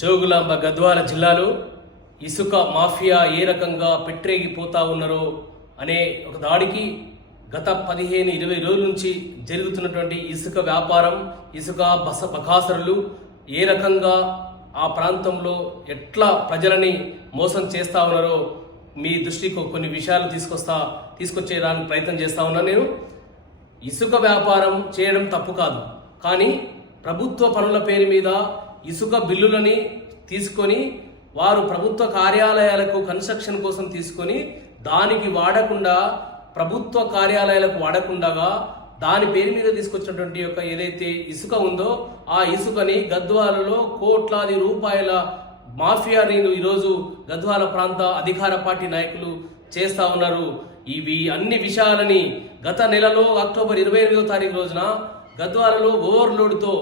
జోగులాంబ గద్వాల జిల్లాలో ఇసుక మాఫియా ఏ రకంగా పెట్టరేగిపోతా ఉన్నారో అనే ఒక దాడికి గత 15-20 రోజుల నుంచి జరుగుతున్నటువంటి ఇసుక వ్యాపారం, ఇసుక బకాసురులు ఏ రకంగా ఆ ప్రాంతంలో ఎట్లా ప్రజలని మోసం చేస్తూ ఉన్నారో మీ దృష్టికి కొన్ని విషయాలు తీసుకొచ్చేయడానికి ప్రయత్నం చేస్తూ ఉన్నాను. నేను ఇసుక వ్యాపారం చేయడం తప్పు కాదు, కానీ ప్రభుత్వ పనుల పేరు మీద ఇసుక బిల్లులని తీసుకొని వారు ప్రభుత్వ కార్యాలయాలకు కన్స్ట్రక్షన్ కోసం తీసుకొని దానికి వాడకుండా, ప్రభుత్వ కార్యాలయాలకు వాడకుండా దాని పేరు మీద తీసుకొచ్చినటువంటి యొక్క ఏదైతే ఇసుక ఉందో ఆ ఇసుకని గద్వాలలో కోట్లాది రూపాయల మాఫియాని ఈరోజు గద్వాల ప్రాంత అధికార పార్టీ నాయకులు చేస్తా ఉన్నారు. ఇవి అన్ని విషయాలని గత నెలలో అక్టోబర్ 28వ తారీఖు రోజున గద్వాలలో ఓవర్లోడ్తో